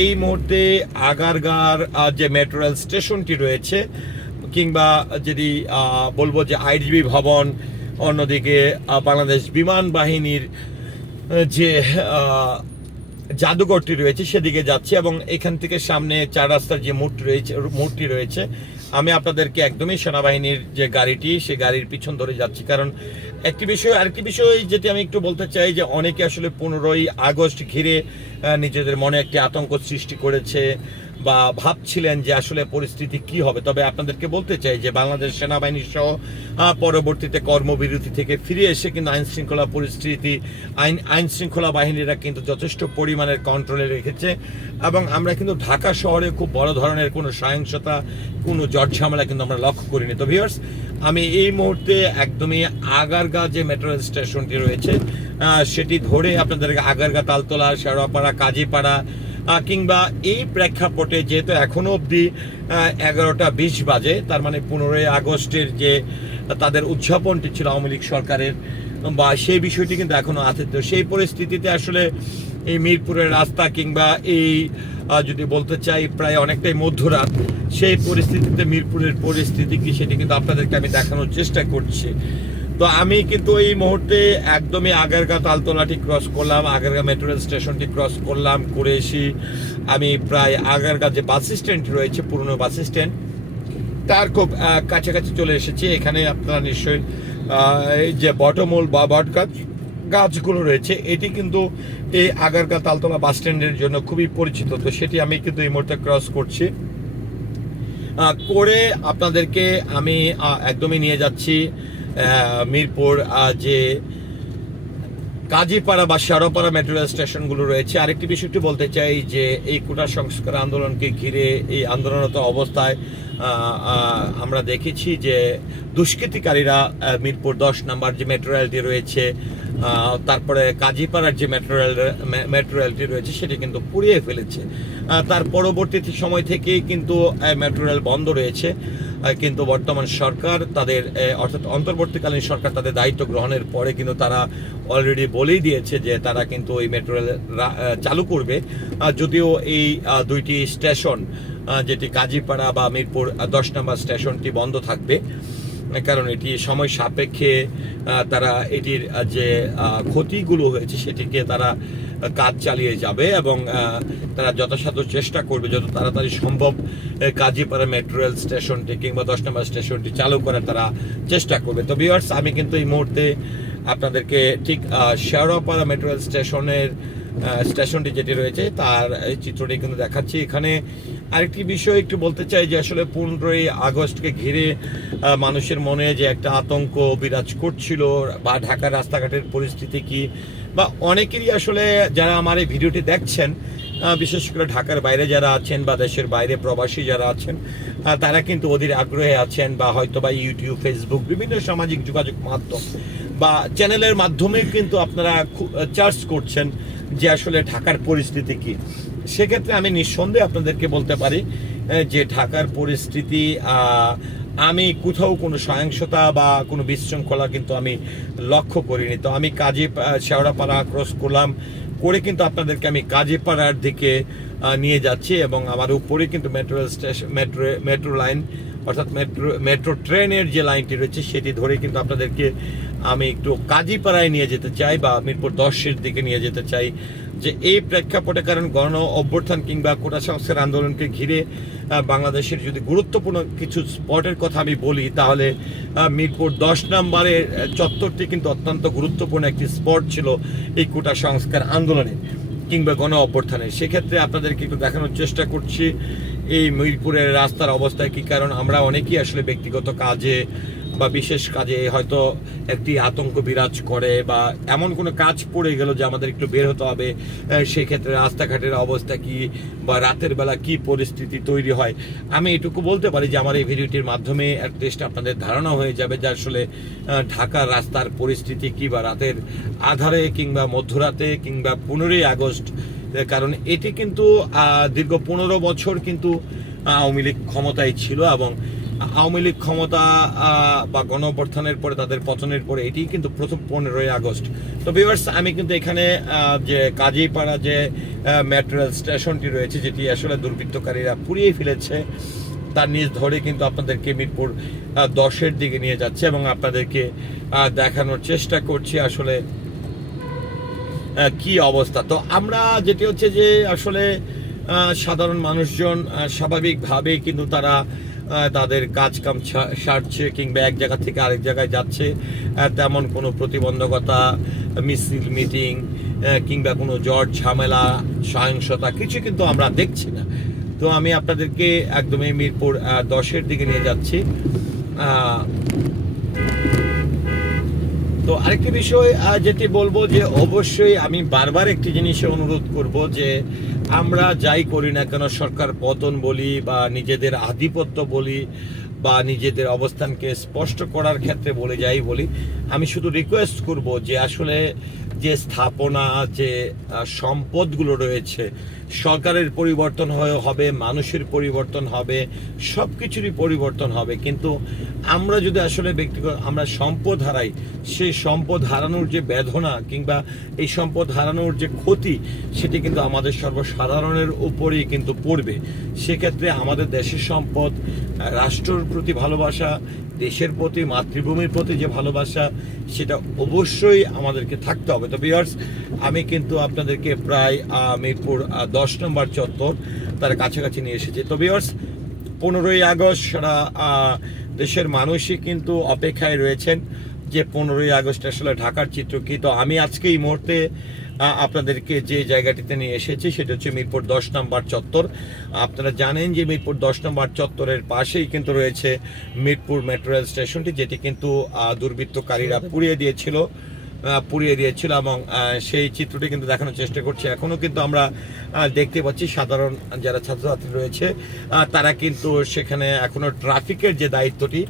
এই মুহূর্তে আগারগার যে মেট্রো রেল স্টেশনটি রয়েছে, কিংবা যদি বলব যে আইডিবি ভবন, অন্যদিকে বাংলাদেশ বিমান বাহিনীর যে জাদুঘরটি রয়েছে, সেদিকে যাচ্ছি এবং এখান থেকে সামনে চার রাস্তার যে মূর্তি রয়েছে মূর্তি রয়েছে, আমি আপনাদেরকে একদমই সেনাবাহিনীর যে গাড়িটি, সে গাড়ির পিছন ধরে যাচ্ছি। কারণ একটি বিষয় আর আরেকটি বিষয় যেটি আমি একটু বলতে চাই যে অনেকে আসলে পনেরোই আগস্ট ঘিরে নিজেদের মনে একটি আতঙ্ক সৃষ্টি করেছে। বা ভাবছিলেন যে আসলে পরিস্থিতি কি হবে, তবে আপনাদেরকে বলতে চাই যে বাংলাদেশ সেনাবাহিনী সহ পরবর্তীতে কর্মবিরতি থেকে ফিরে এসে কিন্তু আইন শৃঙ্খলা পরিস্থিতি, আইন আইন শৃঙ্খলা বাহিনীরা কিন্তু যথেষ্ট পরিমাণের কন্ট্রোলে রেখেছে এবং আমরা কিন্তু ঢাকা শহরে খুব বড় ধরনের কোনো সহিংসতা, কোনো জট ঝামেলা কিন্তু আমরা লক্ষ্য করিনি। তো ভিউয়ার্স আমি এই মুহূর্তে একদমই আগারগা যে মেট্রো স্টেশনটি রয়েছে সেটি ধরে আপনাদেরকে আগারগা তালতলা, শেওড়াপাড়া, কাজীপাড়া কিংবা এই প্রেক্ষাপটে যেহেতু এখনও অবধি এগারোটা বিশ বাজে, তার মানে পনেরোই আগস্টের যে তাদের উদযাপনটি ছিল আওয়ামী লীগ সরকারের, বা সেই বিষয়টি কিন্তু এখনও আছে। তো সেই পরিস্থিতিতে আসলে এই মিরপুরের রাস্তা কিংবা এই যদি বলতে চাই প্রায় অনেকটাই মধ্যরাত, সেই পরিস্থিতিতে মিরপুরের পরিস্থিতি কি সেটি কিন্তু আপনাদেরকে আমি দেখানোর চেষ্টা করছি। তো আমি কিন্তু এই মুহূর্তে একদমই আগেরগা তালতলাটি ক্রস করলাম আগারগা মেট্রো রেল স্টেশনটি ক্রস করলাম, করে এসি আমি প্রায় আগারগা যে বাস স্ট্যান্ড রয়েছে, পুরনো বাস স্ট্যান্ড তার খুব কাছাকাছি চলে এসেছি। এখানে আপনারা নিশ্চয়ই এই যে বটমূল বা বট গাছ গাছগুলো রয়েছে, এটি কিন্তু এই আগারগা তালতলা বাস স্ট্যান্ডের জন্য খুবই পরিচিত। তো সেটি আমি কিন্তু এই মুহূর্তে ক্রস করছি। করে আপনাদেরকে আমি একদমই নিয়ে যাচ্ছি। মিরপুর যে কাজীপাড়া বা শেরোপাড়া মেট্রো রেল স্টেশনগুলো রয়েছে। আরেকটি বিষয় একটু বলতে চাই যে এই কোটা সংস্কার আন্দোলনকে ঘিরে এই আন্দোলনরত অবস্থায় আমরা দেখেছি যে দুষ্কৃতিকারীরা মিরপুর দশ নম্বর যে মেট্রো রেলটি রয়েছে তারপরে কাজীপাড়ার যে মেট্রো রেল মেট্রো রেলটি রয়েছে, সেটি কিন্তু পুড়িয়ে ফেলেছে। তার পরবর্তী সময় থেকেই কিন্তু মেট্রো রেল বন্ধ রয়েছে। কিন্তু বর্তমান সরকার তাদের অর্থাৎ অন্তর্বর্তীকালীন সরকার তাদের দায়িত্ব গ্রহণের পরে কিন্তু তারা অলরেডি বলেই দিয়েছে যে তারা কিন্তু এই মেট্রো রেল চালু করবে। যদিও এই দুইটি স্টেশন যেটি কাজীপাড়া বা মিরপুর দশ নম্বর স্টেশনটি বন্ধ থাকবে। কারণ এটি সময় সাপেক্ষে তারা এটির যে ক্ষতিগুলো হয়েছে সেটিকে তারা কাজ চালিয়ে যাবে এবং তারা যথাসাধ্য চেষ্টা করবে যত তাড়াতাড়ি সম্ভব কাজীপাড়া মেট্রো রেল স্টেশনটি কিংবা দশ নম্বর স্টেশনটি চালু করার তারা চেষ্টা করবে। তো ভিউয়ার্স আমি কিন্তু এই মুহূর্তে আপনাদেরকে ঠিক শেওড়াপাড়া মেট্রো রেল স্টেশনের স্টেশনটি যেটি রয়েছে, তার চিত্রটি কিন্তু দেখাচ্ছি। এখানে আরেকটি বিষয় একটু বলতে চাই যে আসলে পনেরোই আগস্টকে ঘিরে মানুষের মনে যে একটা আতঙ্ক বিরাজ করছিল বা ঢাকার রাস্তাঘাটের পরিস্থিতি কি বা অনেকেরই আসলে যারা আমার এই ভিডিওটি দেখছেন বিশেষ করে ঢাকার বাইরে যারা আছেন বা দেশের বাইরে প্রবাসী যারা আছেন তারা কিন্তু অধীর আগ্রহে আছেন বা হয়তো বা ইউটিউব, ফেসবুক, বিভিন্ন সামাজিক যোগাযোগ মাধ্যম বা চ্যানেলের মাধ্যমে কিন্তু আপনারা চার্জ করছেন যে আসলে ঢাকার পরিস্থিতি কি। সেক্ষেত্রে আমি নিঃসন্দেহে আপনাদেরকে বলতে পারি যে ঢাকার পরিস্থিতি আমি কোথাও কোনো সহিংসতা বা কোনো বিশৃঙ্খলা কিন্তু আমি লক্ষ্য করিনি। তো আমি কাজে শেওড়াপাড়া ক্রস করলাম, করে কিন্তু আপনাদেরকে আমি কাজীপাড়ার দিকে নিয়ে যাচ্ছি এবং আমার উপরে কিন্তু metro station metro metro line অর্থাৎ মেট্রো মেট্রো ট্রেনের যে লাইনটি রয়েছে সেটি ধরে কিন্তু আপনাদেরকে আমি একটু কাজীপাড়ায় নিয়ে যেতে চাই বা মিরপুর দশের দিকে নিয়ে যেতে চাই যে এই প্রেক্ষাপটে, কারণ গণ অভ্যর্থন কিংবা কোটা সংস্কার আন্দোলনকে ঘিরে বাংলাদেশের যদি গুরুত্বপূর্ণ কিছু স্পটের কথা আমি বলি, তাহলে মিরপুর দশ নম্বরের চত্বরটি কিন্তু অত্যন্ত গুরুত্বপূর্ণ একটি স্পট ছিল এই কোটা সংস্কার আন্দোলনে কিংবা গণ অভ্যর্থনে সেক্ষেত্রে আপনাদেরকে একটু দেখানোর চেষ্টা করছি। এই মিরপুরের রাস্তার অবস্থায় কি? কারণ আমরা অনেকেই আসলে ব্যক্তিগত কাজে বা বিশেষ কাজে হয়তো একটি আতঙ্ক বিরাজ করে বা এমন কোনো কাজ পড়ে গেল যে আমাদের একটু বের হতে হবে সেক্ষেত্রে রাস্তাঘাটের অবস্থা কি বা রাতের বেলা কি পরিস্থিতি তৈরি হয়? আমি এটুকু বলতে পারি যে আমার এই ভিডিওটির মাধ্যমে অ্যাটলিস্ট আপনাদের ধারণা হয়ে যাবে যে আসলে ঢাকার রাস্তার পরিস্থিতি কি বা রাতের আধারে কিংবা মধ্যরাতে কিংবা পনেরোই আগস্ট কারণ এটি কিন্তু দীর্ঘ পনেরো বছর কিন্তু আওয়ামী লীগ ক্ষমতায় ছিল এবং আওয়ামী লীগ ক্ষমতা বা গণঅভ্যর্থানের পরে তাদের পতনের পরে এটি কিন্তু প্রথম পনেরোই আগস্ট। তো ভিউয়ার্স আমি কিন্তু এখানে যে কাজীপাড়া যে মেট্রো স্টেশনটি রয়েছে, যেটি আসলে দুর্বৃত্তকারীরা পুড়িয়ে ফেলেছে, তার নিচ ধরে কিন্তু আপনাদেরকে মিরপুর দশের দিকে নিয়ে যাচ্ছে এবং আপনাদেরকে দেখানোর চেষ্টা করছি। আসলে কি অবস্থা? তো আমরা যেটি হচ্ছে যে আসলে সাধারণ মানুষজন স্বাভাবিকভাবে কিন্তু তারা তাদের কাজ কাম সারছে কিংবা এক জায়গা থেকে আরেক জায়গায় যাচ্ছে। তেমন কোনো প্রতিবন্ধকতা, মিছিল, মিটিং কিংবা কোনো জট ঝামেলা, সহিংসতা কিছু কিন্তু আমরা দেখছি না। তো আমি আপনাদেরকে একদমই মিরপুর দশের দিকে নিয়ে যাচ্ছি। তো আরেকটি বিষয় যেটি বলব যে অবশ্যই আমি বারবার একটি জিনিসে অনুরোধ করব যে আমরা যাই করি না কেন, সরকার পতন বলি বা নিজেদের আধিপত্য বলি বা নিজেদের অবস্থানকে স্পষ্ট করার ক্ষেত্রে বলে যাই বলি, আমি শুধু রিকোয়েস্ট করব যে আসলে যে স্থাপনা, যে সম্পদগুলো রয়েছে, সরকারের পরিবর্তন হবে, মানুষের পরিবর্তন হবে সব কিছুরই পরিবর্তন হবে। কিন্তু আমরা যদি আসলে ব্যক্তিগত আমরা সম্পদ হারাই, সেই সম্পদ হারানোর যে বেদনা কিংবা এই সম্পদ হারানোর যে ক্ষতি, সেটি কিন্তু আমাদের সর্বসাধারণের উপরেই কিন্তু পড়বে। সেক্ষেত্রে আমাদের দেশের সম্পদ, রাষ্ট্রের প্রতি ভালোবাসা, দেশের প্রতি, মাতৃভূমির প্রতি যে ভালোবাসা, সেটা অবশ্যই আমাদেরকে থাকতে হবে। তো বিয়ার্স আমি কিন্তু আপনাদেরকে প্রায় মিরপুর দশ নম্বর চত্বর তার কাছাকাছি নিয়ে এসেছি। তো বিয়ার্স পনেরোই আগস্ট সারা দেশের মানুষই কিন্তু অপেক্ষায় রয়েছেন যে পনেরোই আগস্ট আসলে ঢাকার চিত্র কি। তো আমি আজকে এই মুহূর্তে আপনাদেরকে যে জায়গাটিতে নিয়ে এসেছি সেটা হচ্ছে মিরপুর দশ নম্বর চত্বর। আপনারা জানেন যে মিরপুর দশ নম্বর চত্বরের পাশেই কিন্তু রয়েছে মিরপুর মেট্রো রেল স্টেশনটি যেটি কিন্তু দুর্বৃত্তকারীরা পুড়িয়ে দিয়েছিল। পুড়িয়ে দিয়েছিল এবং সেই চিত্রটি কিন্তু দেখানোর চেষ্টা করছি। এখনও কিন্তু আমরা দেখতে পাচ্ছি সাধারণ যারা ছাত্রছাত্রী রয়েছে তারা কিন্তু সেখানে এখনও ট্রাফিকের যে দায়িত্বটি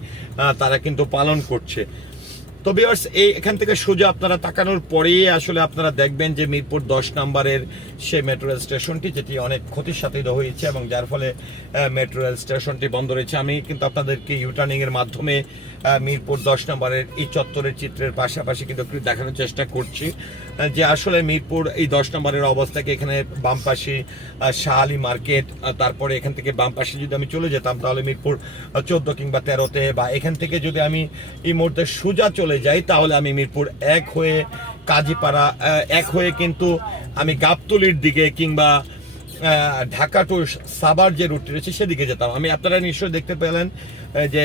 তারা কিন্তু পালন করছে। তো ভিউয়ার্স এই এখান থেকে সোজা আপনারা তাকানোর পরেই আসলে আপনারা দেখবেন যে মিরপুর দশ নম্বরের সেই মেট্রো রেল স্টেশনটি যেটি অনেক ক্ষতির সাথে হয়েছে এবং যার ফলে মেট্রো রেল স্টেশনটি বন্ধ রয়েছে। আমি কিন্তু আপনাদেরকে ইউটার্নিং এর মাধ্যমে মিরপুর দশ নম্বরের এই চত্বরের চিত্রের পাশাপাশি কিন্তু একটু দেখানোর চেষ্টা করছি যে আসলে মিরপুর এই দশ নম্বরের অবস্থাকে এখানে বাম পাশে আহ, শাহালি মার্কেট তারপরে এখান থেকে বাম পাশে যদি আমি চলে যেতাম তাহলে মিরপুর চোদ্দ কিংবা তেরোতে বা এখান থেকে যদি আমি এই মুহূর্তে সোজা চলে যাই তাহলে আমি মিরপুর এক হয়ে কাজীপাড়া এক হয়ে কিন্তু আমি গাবতলির দিকে কিংবা ঢাকা টু সাবার যে রুটটি রয়েছে, সেদিকে যেতাম। আমি আপনারা নিশ্চয়ই দেখতে পেলেন যে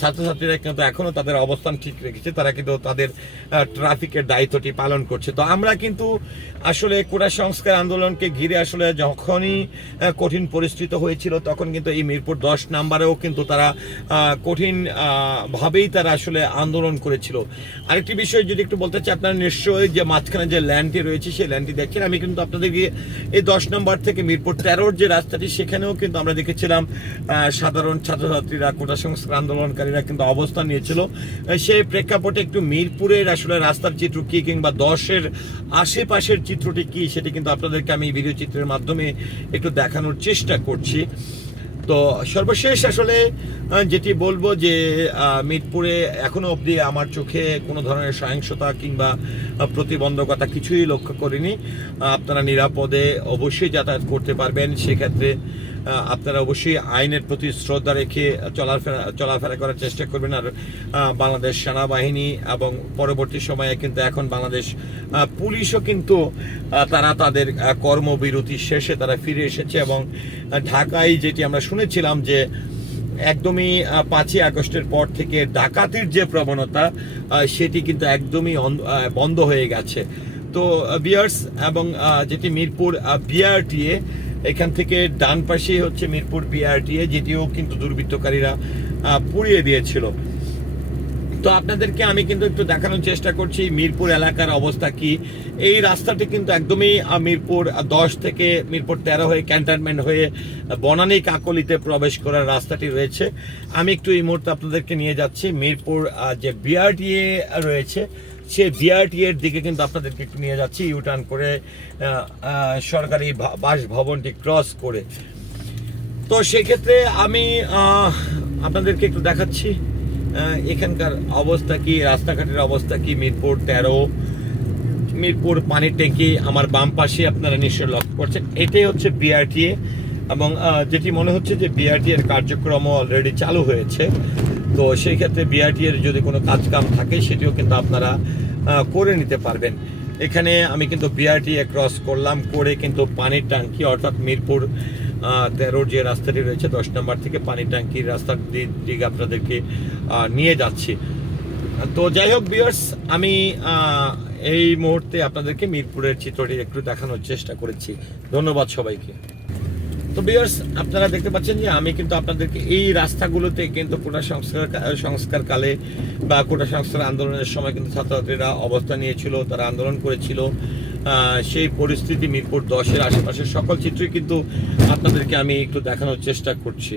ছাত্রছাত্রীরা কিন্তু এখনও তাদের অবস্থান ঠিক রেখেছে। তারা কিন্তু তাদের ট্রাফিকের দায়িত্বটি পালন করছে। তো আমরা কিন্তু আসলে কোটা সংস্কার আন্দোলনকে ঘিরে আসলে যখনই কঠিন পরিস্থিতি হয়েছিল, তখন কিন্তু এই মিরপুর দশ নাম্বারেও কিন্তু তারা কঠিন ভাবেই তারা আসলে আন্দোলন করেছিল। আরেকটি বিষয় যদি একটু বলতে চাই, আপনারা নিশ্চয়ই যে মাঝখানে যে ল্যান্ডটি রয়েছে, সেই ল্যান্ডটি দেখছেন। আমি কিন্তু আপনাদেরকে এই দশ নম্বর থেকে মিরপুর তেরোর যে রাস্তাটি, সেখানেও কিন্তু আমরা দেখেছিলাম সাধারণ ছাত্রছাত্রীরা, কোটা সংস্কার আন্দোলনকারীরা কিন্তু অবস্থান নিয়েছিল। সেই প্রেক্ষাপটে একটু মিরপুরের আসলে রাস্তার চিত্র কী কিংবা দশের আশেপাশের চিত্রটি কী, সেটি কিন্তু আপনাদেরকে আমি ভিডিও চিত্রের মাধ্যমে একটু দেখানোর চেষ্টা করছি। তো সর্বশেষ আসলে যেটি বলব যে মিরপুরে এখনও অবধি আমার চোখে কোনো ধরনের সহিংসতা কিংবা প্রতিবন্ধকতা কিছুই লক্ষ্য করিনি। আপনারা নিরাপদে অবশ্যই যাতায়াত করতে পারবেন। সেক্ষেত্রে আপনারা অবশ্যই আইনের প্রতি শ্রদ্ধা রেখে চলাফেরা চলাফেরা করার চেষ্টা করবেন। আর বাংলাদেশ সেনাবাহিনী এবং পরবর্তী সময়ে কিন্তু এখন বাংলাদেশ পুলিশও কিন্তু তারা তাদের কর্মবিরতি শেষে তারা ফিরে এসেছে এবং ঢাকায় যেটি আমরা শুনেছিলাম যে একদমই পাঁচই আগস্টের পর থেকে ডাকাতির যে প্রবণতা সেটি কিন্তু একদমই বন্ধ হয়ে গেছে। তো বিয়ার্স এবং যেটি মিরপুর বিআরটিএ এখান থেকে ডান পাশে হচ্ছে মিরপুর বিআরটিএ যেটিও কিন্তু দুর্বৃত্তকারীরা পুড়িয়ে দিয়েছিল। তো আপনাদেরকে আমি কিন্তু একটু দেখানোর চেষ্টা করছি, মিরপুর এলাকার অবস্থা কি? এই রাস্তাটি কিন্তু একদমই মিরপুর দশ থেকে মিরপুর তেরো হয়ে ক্যান্টনমেন্ট হয়ে বনানী কাকলিতে প্রবেশ করার রাস্তাটি রয়েছে। আমি একটু এই মুহূর্তে আপনাদেরকে নিয়ে যাচ্ছি। মিরপুর যে বিআরটিএ রয়েছে সেই বিআরটি এর দিকে কিন্তু আপনাদেরকে একটু নিয়ে যাচ্ছি ইউটার্ন করে সরকারি বাসভবনটি ক্রস করে। তো সেক্ষেত্রে আমি আপনাদেরকে একটু দেখাচ্ছি এখানকার অবস্থা কি, রাস্তাঘাটের অবস্থা কি, মিরপুর তেরো, মিরপুর পানির ট্যাঙ্কি আমার বাম পাশে আপনারা নিশ্চয় লক্ষ্য করছেন। এটাই হচ্ছে বিআরটিএ এবং যেটি মনে হচ্ছে যে বিআরটি এর কার্যক্রম অলরেডি চালু হয়েছে। তো সেই ক্ষেত্রে বিআরটি এর যদি কোনো কাজ কাম থাকে, সেটিও কিন্তু আপনারা করে নিতে পারবেন। এখানে আমি কিন্তু বিআরটি ক্রস করলাম, করে কিন্তু পানির ট্যাঙ্কি অর্থাৎ মিরপুর তেরোর যে রাস্তাটি রয়েছে, দশ নম্বর থেকে পানির ট্যাঙ্কির রাস্তার দিকে আপনাদেরকে নিয়ে যাচ্ছি। তো যাই হোক বিয়ার্স আমি এই মুহূর্তে আপনাদেরকে মিরপুরের চিত্রটি একটু দেখানোর চেষ্টা করেছি। ধন্যবাদ সবাইকে। তো বিয়ার্স আপনারা দেখতে পাচ্ছেন যে আমি কিন্তু আপনাদেরকে এই রাস্তাগুলোতে কিন্তু কোটা সংস্কার সংস্কার কালে বা কোটা সংস্কার আন্দোলনের সময় কিন্তু ছাত্রছাত্রীরা অবস্থান নিয়েছিল, তারা আন্দোলন করেছিল। সেই পরিস্থিতি মিরপুর দশের আশেপাশের সকল চিত্রই কিন্তু আপনাদেরকে আমি একটু দেখানোর চেষ্টা করছি।